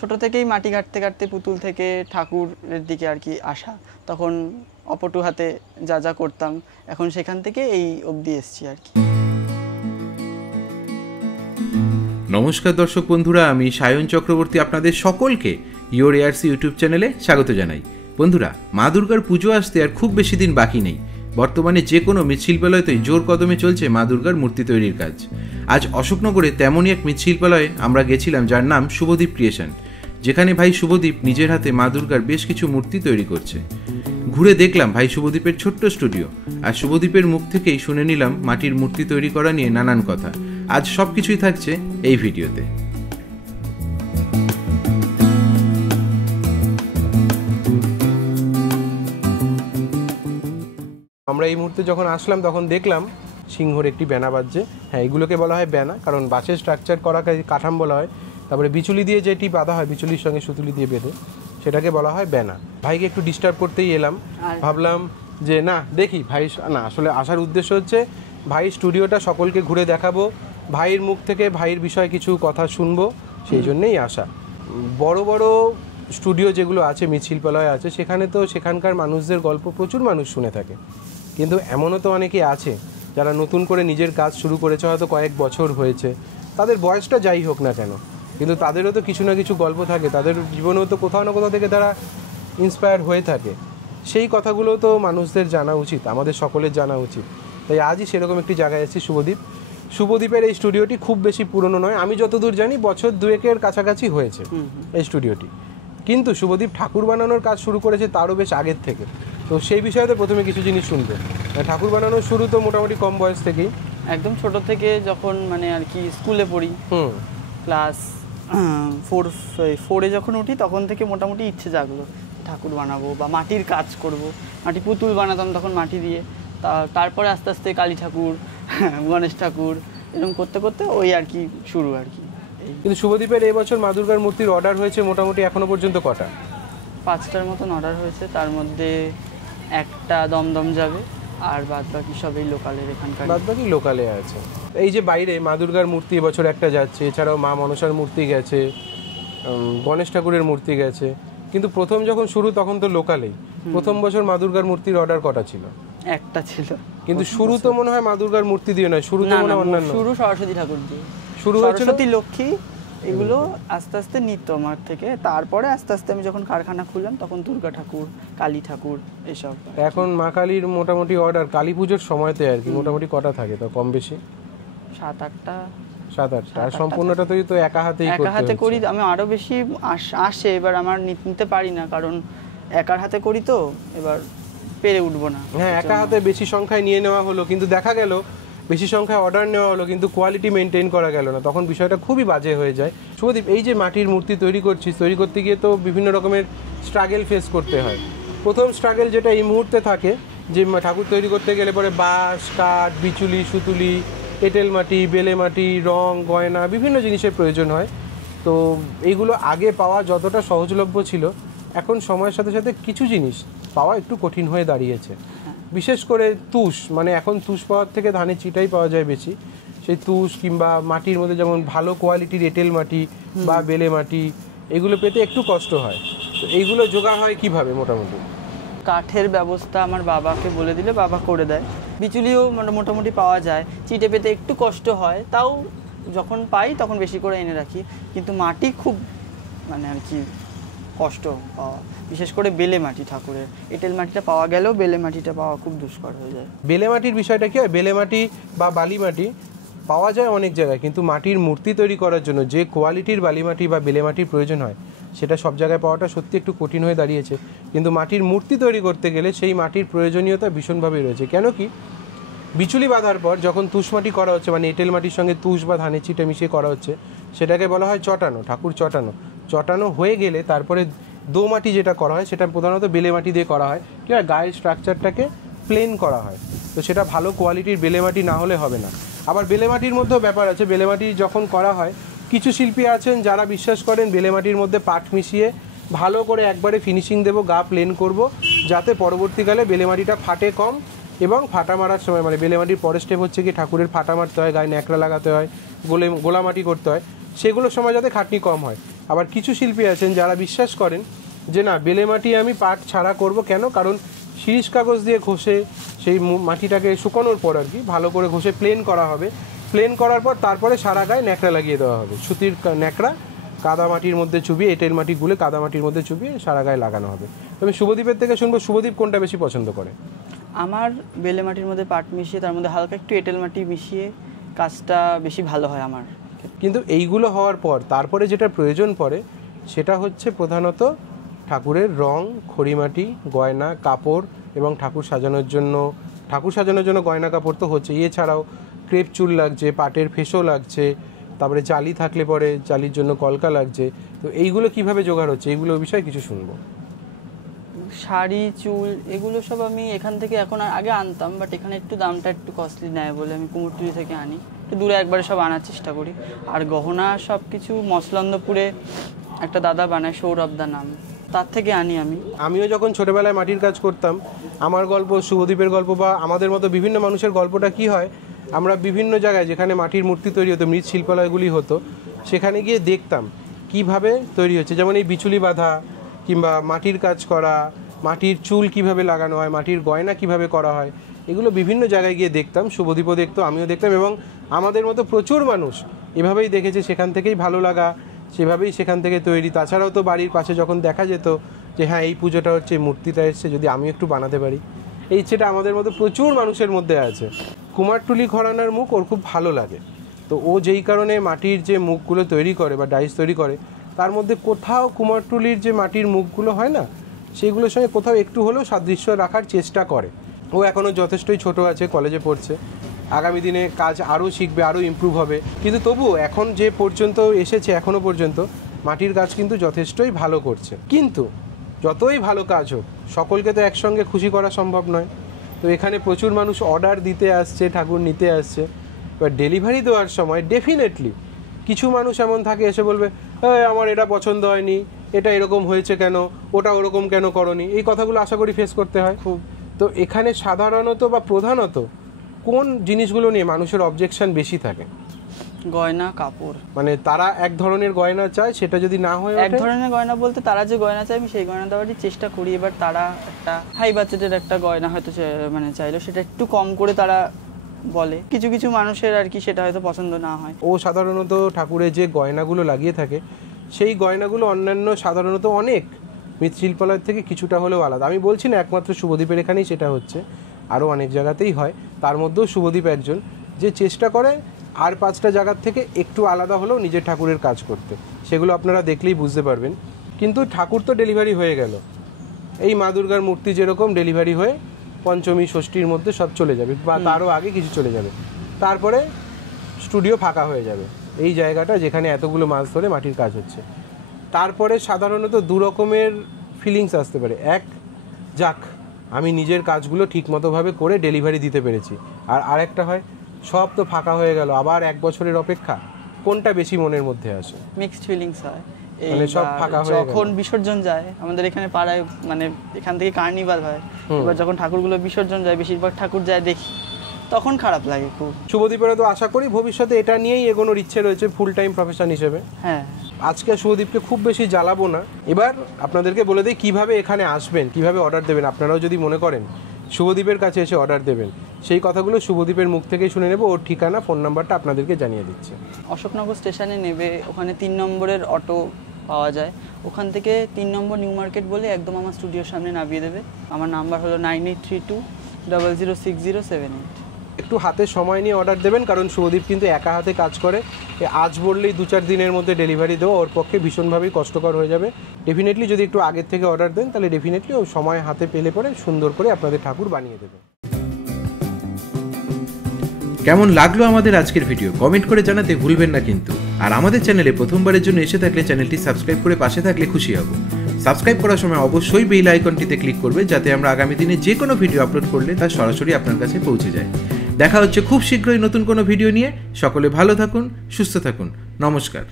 ছোট থেকেই মাটি কাটতে কাটতে পুতুল থেকে ঠাকুরের দিকে আর কি আসা, তখন অপটু হাতে যা যা করতাম, এখন সেখান থেকে এই অবধি এসছি আর কি। নমস্কার দর্শক বন্ধুরা, আমি সায়ন চক্রবর্তী আপনাদের সকলকে ইয়োর এআরসি ইউটিউব চ্যানেলে স্বাগত জানাই। বন্ধুরা, মা দুর্গার পুজো আসতে আর খুব বেশি দিন বাকি নেই। বর্তমানে যে কোনো মৃৎশিল্পালয়তেই জোর কদমে চলছে মা দুর্গার মূর্তি তৈরির কাজ। আজ অশোকনগরে তেমনই এক মৃৎশিল্পালয়ে আমরা গেছিলাম, যার নাম শুভদীপ ক্রিয়েশন, যেখানে ভাই শুভদীপ নিজের হাতে মা দুর্গার বেশ কিছু মূর্তি তৈরি করছে। ঘুরে দেখলাম ভাই শুভদীপের ছোট্ট স্টুডিও, আর শুভদীপের মুখ থেকেই শুনে নিলাম মাটির মূর্তি তৈরি করা নিয়ে নানান কথা। আজ সব কিছুই থাকছে এই ভিডিওতে। আমরা এই মুহূর্তে যখন আসলাম তখন দেখলাম সিংহর একটি ব্যানা বাজছে। হ্যাঁ, এগুলোকে বলা হয় ব্যানা, কারণ বাঁশের স্ট্রাকচার করা কাঠাম বলা হয়। তারপরে বিচুলি দিয়ে যেটি বাঁধা হয়, বিচুলির সঙ্গে সুতুলি দিয়ে বেঁধে, সেটাকে বলা হয় ব্যানা। ভাইকে একটু ডিস্টার্ব করতেই এলাম, ভাবলাম যে না দেখি ভাই, না আসলে আসার উদ্দেশ্য হচ্ছে ভাই স্টুডিওটা সকলকে ঘুরে দেখাবো, ভাইয়ের মুখ থেকে ভাইয়ের বিষয়ে কিছু কথা শুনবো, সেই জন্যেই আসা। বড় বড় স্টুডিও যেগুলো আছে, মৃৎশিল্পালয় আছে, সেখানে তো সেখানকার মানুষদের গল্প প্রচুর মানুষ শুনে থাকে, কিন্তু এমনও তো অনেকে আছে যারা নতুন করে নিজের কাজ শুরু করেছে, হয়তো কয়েক বছর হয়েছে, তাদের বয়সটা যাই হোক না কেন, কিন্তু তাদেরও তো কিছু না কিছু গল্প থাকে, তাদের জীবনেও তো কোথাও না কোথাও থেকে তারা ইন্সপায়ার হয়ে থাকে। সেই কথাগুলো তো মানুষদের জানা উচিত, আমাদের সকলের জানা উচিত। তাই আজই সেরকম একটি জায়গায় এসেছি, শুভদীপের এই স্টুডিওটি খুব বেশি পুরনো নয়, আমি যতদূর জানি বছর দুয়েকের কাছাকাছি হয়েছে এই স্টুডিওটি, কিন্তু শুভদীপ ঠাকুর বানানোর কাজ শুরু করেছে তারও বেশ আগের থেকে। তো সেই বিষয়ে তো প্রথমে কিছু জিনিস শুনবো। ঠাকুর বানানোর শুরু তো মোটামুটি কম বয়স থেকেই, একদম ছোট থেকে, যখন মানে আর কি স্কুলে পড়ি, ক্লাস 4-এ যখন উঠি তখন থেকে মোটামুটি ইচ্ছে জাগলো ঠাকুর বানাবো বা মাটির কাজ করব। মাটি পুতুল বানাতাম তখন মাটি দিয়ে, তারপরে আস্তে আস্তে কালী ঠাকুর, গণেশ ঠাকুর, এরকম করতে করতে ওই আর কি শুরু আর কি। কিন্তু শুভদীপের এই বছর মা দুর্গার মূর্তির অর্ডার হয়েছে মোটামুটি এখনো পর্যন্ত কটা? 5টার মতন অর্ডার হয়েছে, তার মধ্যে একটা দমদম যাবে, আর বাদ বাকি সবই লোকালের, এখানকার বাদ বাকি লোকালে আছে। এই যে বাইরে মা দুর্গার মূর্তি এবছর একটা যাচ্ছে, এছাড়াও মা মনসার মূর্তি গেছে, গণেশ ঠাকুরের মূর্তি গেছে, কিন্তু প্রথম যখন শুরু তখন তো লোকালেই। প্রথম বছর মা দুর্গার মূর্তির অর্ডার কটা ছিল? একটা ছিল। কিন্তু শুরু তো মনে হয় মা দুর্গার মূর্তি দিয়ে নয়, শুরু তো মনে হয় অন্যান্য, শুরু সরস্বতী ঠাকুর দিয়ে শুরু হয়েছিল, সরস্বতী, লক্ষ্মী, এগুলো আস্তে আস্তে নিত আমার থেকে। তারপরে আস্তে আস্তে আমি যখন কারখানা খুললাম তখন দুর্গা ঠাকুর, কালী ঠাকুর, এসব। এখন মা কালীর মোটামুটি অর্ডার কালী পুজোর সময়তে আর কি মোটামুটি কটা থাকে তো কম বেশি? 7-8টা। আর সম্পূর্ণটা তো একা হাতে করি আমি, আরো বেশি আসে, এবার আমার নিতে পারি না, কারণ একার হাতে করি তো, এবার পেরে উঠবো না। হ্যাঁ, একা হাতে বেশি সংখ্যায় নিয়ে নেওয়া হলো, কিন্তু দেখা গেল বেশি সংখ্যায় অর্ডার নেওয়া হলো কিন্তু কোয়ালিটি মেনটেন করা গেল না, তখন বিষয়টা খুবই বাজে হয়ে যায়। শুভদীপ, এই যে মাটির মূর্তি তৈরি করছিস, তৈরি করতে গিয়ে তো বিভিন্ন রকমের স্ট্রাগল ফেস করতে হয়। প্রথম স্ট্রাগল যেটা এই মুহূর্তে থাকে, যে ঠাকুর তৈরি করতে গেলে পরে বাঁশ, কাঠ, বিচুলি, সুতুলি, এঁটেল মাটি, বেলে মাটি, রং, গয়না, বিভিন্ন জিনিসের প্রয়োজন হয়। তো এইগুলো আগে পাওয়া যতটা সহজলভ্য ছিল, এখন সময়ের সাথে সাথে কিছু জিনিস পাওয়া একটু কঠিন হয়ে দাঁড়িয়েছে। বিশেষ করে তুষ, মানে এখন তুষ পাওয়ার থেকে ধানের চিটাই পাওয়া যায় বেশি। সেই তুষ কিংবা মাটির মধ্যে যেমন ভালো কোয়ালিটির এঁটেল মাটি বা বেলে মাটি, এগুলো পেতে একটু কষ্ট হয়। তো এইগুলো জোগাড় হয় কিভাবে? মোটামুটি কাঠের ব্যবস্থা আমার বাবাকে বলে দিলে বাবা করে দেয়। বিচুলিও মোটামুটি পাওয়া যায়, চিটে পেতে একটু কষ্ট হয়, তাও যখন পাই তখন বেশি করে এনে রাখি। কিন্তু মাটি খুব মানে আর কি কষ্ট পাওয়া, বিশেষ করে বেলে মাটি ঠাকুরের। এঁটেল মাটিটা পাওয়া গেলেও বেলে মাটিটা পাওয়া খুব দুষ্কর হয়ে যায়। বেলে মাটির বিষয়টা কি হয়, বেলে মাটি বা বালি মাটি পাওয়া যায় অনেক জায়গায়, কিন্তু মাটির মূর্তি তৈরি করার জন্য যে কোয়ালিটির বালি মাটি বা বেলে মাটির প্রয়োজন হয়, সেটা সব জায়গায় পাওয়াটা সত্যি একটু কঠিন হয়ে দাঁড়িয়েছে। কিন্তু মাটির মূর্তি তৈরি করতে গেলে সেই মাটির প্রয়োজনীয়তা ভীষণভাবে রয়েছে। কেন কি, বিচুলি বাঁধার পর যখন তুষ মাটি করা হচ্ছে, মানে এঁটেল মাটির সঙ্গে তুষ বা ধানের চিটে মিশিয়ে করা হচ্ছে, সেটাকে বলা হয় চটানো, ঠাকুর চটানো। চটানো হয়ে গেলে তারপরে দো মাটি যেটা করা হয়, সেটা প্রধানত বেলে মাটি দিয়ে করা হয়। কি হয়, গায়ের স্ট্রাকচারটাকে প্লেন করা হয়, তো সেটা ভালো কোয়ালিটির বেলে মাটি না হলে হবে না। আবার বেলে মাটির মধ্যেও ব্যাপার আছে, বেলে মাটি যখন করা হয়, কিছু শিল্পী আছেন যারা বিশ্বাস করেন বেলে মাটির মধ্যে পাট মিশিয়ে ভালো করে একবারে ফিনিশিং দেবো, গা প্লেন করব, যাতে পরবর্তীকালে বেলে মাটিটা ফাটে কম এবং ফাটা মারার সময় মানে বেলে মাটির পরের স্টেপ হচ্ছে কি ঠাকুরের ফাটা মারতে হয়, গায়ে ন্যাকড়া লাগাতে হয়, গোলামাটি করতে হয়, সেগুলোর সময় যাতে খাটনি কম হয়। আবার কিছু শিল্পী আছেন যারা বিশ্বাস করেন যে না বেলে মাটি আমি পাট ছাড়া করব, কেন? কারণ শিরিষ কাগজ দিয়ে ঘষে সেই মাটিটাকে শুকানোর পর আর কি ভালো করে ঘষে প্লেন করা হবে, প্লেন করার পর তারপরে সারা গায়ে ন্যাকড়া লাগিয়ে দেওয়া হবে, সুতির ন্যাকড়া কাদা মাটির মধ্যে চুবিয়ে, এঁটেল মাটি গুলে কাদা মাটির মধ্যে চুবিয়ে সারা গায়ে লাগানো হবে। তবে শুভদীপের থেকে শুনবো শুভদীপ কোনটা বেশি পছন্দ করে। আমার বেলে মাটির মধ্যে পাট মিশিয়ে তার মধ্যে হালকা একটু এঁটেল মাটি মিশিয়ে কাজটা বেশি ভালো হয় আমার। কিন্তু এইগুলো হওয়ার পর তারপরে যেটা প্রয়োজন পড়ে সেটা হচ্ছে প্রধানত ঠাকুরের রং, খড়িমাটি, গয়না, কাপড় এবং ঠাকুর সাজানোর জন্য গয়না কাপড় তো হচ্ছে, এছাড়াও ক্রেপ চুল লাগছে, পাটের ফেসও লাগছে, তারপরে জালি থাকলে পরে জালির জন্য কলকা লাগছে। তো এইগুলো কিভাবে জোগাড় হচ্ছে, এইগুলো বিষয়ে কিছু শুনবো। শাড়ি, চুল এগুলো সব আমি এখান থেকে এখন আগে আনতাম, বাট এখানে একটু দামটা একটু কস্টলি নেয় বলে আমি কুমোরটুলি থেকে আনি, একটু দূরে একবারে সব আনার চেষ্টা করি। আর গহনা সব কিছু মসলন্দপুরে একটা দাদা বানায়, সৌরভদা নাম, তার থেকে আনি আমি। আমিও যখন ছোটবেলায় মাটির কাজ করতাম, আমার গল্প, শুভদীপের গল্প বা আমাদের মতো বিভিন্ন মানুষের গল্পটা কি হয়, আমরা বিভিন্ন জায়গায় যেখানে মাটির মূর্তি তৈরি হতো, মৃৎশিল্পালয়গুলি হতো, সেখানে গিয়ে দেখতাম কিভাবে তৈরি হচ্ছে। যেমন এই বিচুলি বাঁধা কিংবা মাটির কাজ করা, মাটির চুল কিভাবে লাগানো হয়, মাটির গয়না কিভাবে করা হয়, এগুলো বিভিন্ন জায়গায় গিয়ে দেখতাম। শুভদীপও দেখতো, আমিও দেখতাম, এবং আমাদের মতো প্রচুর মানুষ এভাবেই দেখেছে, সেখান থেকেই ভালো লাগা, সেভাবেই সেখান থেকে তৈরি। তাছাড়াও তো বাড়ির পাশে যখন দেখা যেত যে হ্যাঁ এই পুজোটা হচ্ছে, মূর্তিটা এসছে, যদি আমি একটু বানাতে পারি, এই ইচ্ছেটা আমাদের মতো প্রচুর মানুষের মধ্যে আছে। কুমারটুলি ঘরানার মুখ ওর খুব ভালো লাগে, তো ও যেই কারণে মাটির যে মুখগুলো তৈরি করে বা ডাইস তৈরি করে, তার মধ্যে কোথাও কুমারটুলির যে মাটির মুখগুলো হয় না, সেইগুলোর সঙ্গে কোথাও একটু হলেও সাদৃশ্য রাখার চেষ্টা করে। ও এখনও যথেষ্টই ছোট আছে, কলেজে পড়ছে, আগামী দিনে কাজ আরও শিখবে, আরও ইমপ্রুভ হবে, কিন্তু তবুও এখন যে পর্যন্ত এসেছে এখনও পর্যন্ত মাটির কাজ কিন্তু যথেষ্টই ভালো করছে। কিন্তু যতই ভালো কাজ হোক, সকলকে তো একসঙ্গে খুশি করা সম্ভব নয়। তো এখানে প্রচুর মানুষ অর্ডার দিতে আসছে, ঠাকুর নিতে আসছে, এবার ডেলিভারি দেওয়ার সময় ডেফিনেটলি কিছু মানুষ এমন থাকে এসে বলবে আমার এটা পছন্দ হয়নি, এটা এরকম হয়েছে কেন, ওটা ওরকম কেন করনি, এই কথাগুলো আশা করি ফেস করতে হয় খুব। তো এখানে সাধারণত বা প্রধানত কোন জিনিসগুলো নিয়ে মানুষের অবজেকশন বেশি থাকে? গয়না, কাপড়। মানে তারা এক ধরনের গয়না চায়, সেটা যদি না হয়, এক ধরনের গয়না বলতে তারা যে গয়না চায় আমি সেই গয়না দেওয়ারই চেষ্টা করি। এবার তারা একটা হাই বাজেটের একটা গয়না হয়তো মানে চাইলো, সেটা একটু কম করে তারা বলে। কিছু কিছু মানুষের আর কি সেটা হয়তো পছন্দ না হয়। ও সাধারণত ঠাকুরের যে গয়নাগুলো লাগিয়ে থাকে, সেই গয়নাগুলো অন্যান্য সাধারণত অনেক মৃৎশিল্পালয় থেকে কিছুটা হলেও আলাদা। আমি বলছি না একমাত্র শুভদীপের এখানেই সেটা হচ্ছে, আরও অনেক জায়গাতেই হয়। তার মধ্যেও শুভদীপ একজন যে চেষ্টা করে আর 5টা জায়গার থেকে একটু আলাদা হলেও নিজের ঠাকুরের কাজ করতে। সেগুলো আপনারা দেখলেই বুঝতে পারবেন। কিন্তু ঠাকুর তো ডেলিভারি হয়ে গেল, এই মা দুর্গার মূর্তি যেরকম ডেলিভারি হয়ে পঞ্চমী ষষ্ঠীর মধ্যে সব চলে যাবে, বা তারও আগে কিছু চলে যাবে, তারপরে স্টুডিও ফাঁকা হয়ে যাবে, এই জায়গাটা যেখানে এতগুলো মাস ধরে মাটির কাজ হচ্ছে। তারপরে সাধারণত দু রকমের ফিলিংস আসতে পারে। এক, যাক আমি নিজের কাজগুলো ঠিকমতোভাবে করে ডেলিভারি দিতে পেরেছি, আর আরেকটা হয় সব তো ফাঁকা হয়ে গেল, আবার 1 বছরের অপেক্ষা। কোনটা বেশি মনের মধ্যে আসে? মিক্সড ফিলিংস হয়। মানে সব ফাঁকা হয়ে গেল। যখন বিসর্জন যায় আমাদের এখানে পাড়ায়, মানে এখান থেকে কার্নিভাল হয়, এবার যখন ঠাকুরগুলো বিসর্জন যায়, বেশিরভাগ ঠাকুর যায় দেখি, তখন খারাপ লাগে খুব। শুভদীপের তো আশা করি ভবিষ্যতে এটা নিয়েই এগোনোর ইচ্ছে রয়েছে ফুল টাইম প্রফেশন হিসেবে। হ্যাঁ, আজকে শুভদীপকে খুব বেশি জ্বালাবো না, এবার আপনাদেরকে বলে দিই কিভাবে এখানে আসবেন, কিভাবে অর্ডার দেবেন। আপনারাও যদি মনে করেন শুভদীপের কাছে এসে অর্ডার দেবেন, সেই কথাগুলো শুভদীপের মুখ থেকেই শুনে নেব। ওর ঠিকানা, ফোন নাম্বারটা আপনাদেরকে জানিয়ে দিচ্ছে। অশোকনগর স্টেশনে নেবে, ওখানে 3 নম্বরের অটো পাওয়া যায়, ওখান থেকে 3 নম্বর নিউ মার্কেট বলে একদম আমার স্টুডিওর সামনে নামিয়ে দেবে। আমার নাম্বার হলো 9832006078। একটু হাতে সময় নিয়ে অর্ডার দেবেন, কারণ শুভদীপ কিন্তু একা হাতে কাজ করে, আজ বললেই 2-4 দিনের মধ্যে ডেলিভারি দেওয়া ওর পক্ষে ভীষণভাবেই কষ্টকর হয়ে যাবে। ডেফিনেটলি যদি একটু আগের থেকে অর্ডার দেন, তাহলে ডেফিনেটলি ও সময় হাতে পেলে পরে সুন্দর করে আপনাদের ঠাকুর বানিয়ে দেবে। কেমন লাগলো আমাদের আজকের ভিডিও কমেন্ট করে জানাতে ভুলবেন না কিন্তু। আর আমাদের চ্যানেলে প্রথমবারের জন্য এসে থাকলে চ্যানেলটি সাবস্ক্রাইব করে পাশে থাকলে খুশি হব। সাবস্ক্রাইব করার সময় অবশ্যই বেল আইকনটিতে ক্লিক করবে, যাতে আমরা আগামী দিনে যে কোনো ভিডিও আপলোড করলে তা সরাসরি আপনার কাছে পৌঁছে যায়। দেখা হচ্ছে খুব শীঘ্রই নতুন কোনো ভিডিও নিয়ে। সকলে ভালো থাকুন, সুস্থ থাকুন, নমস্কার।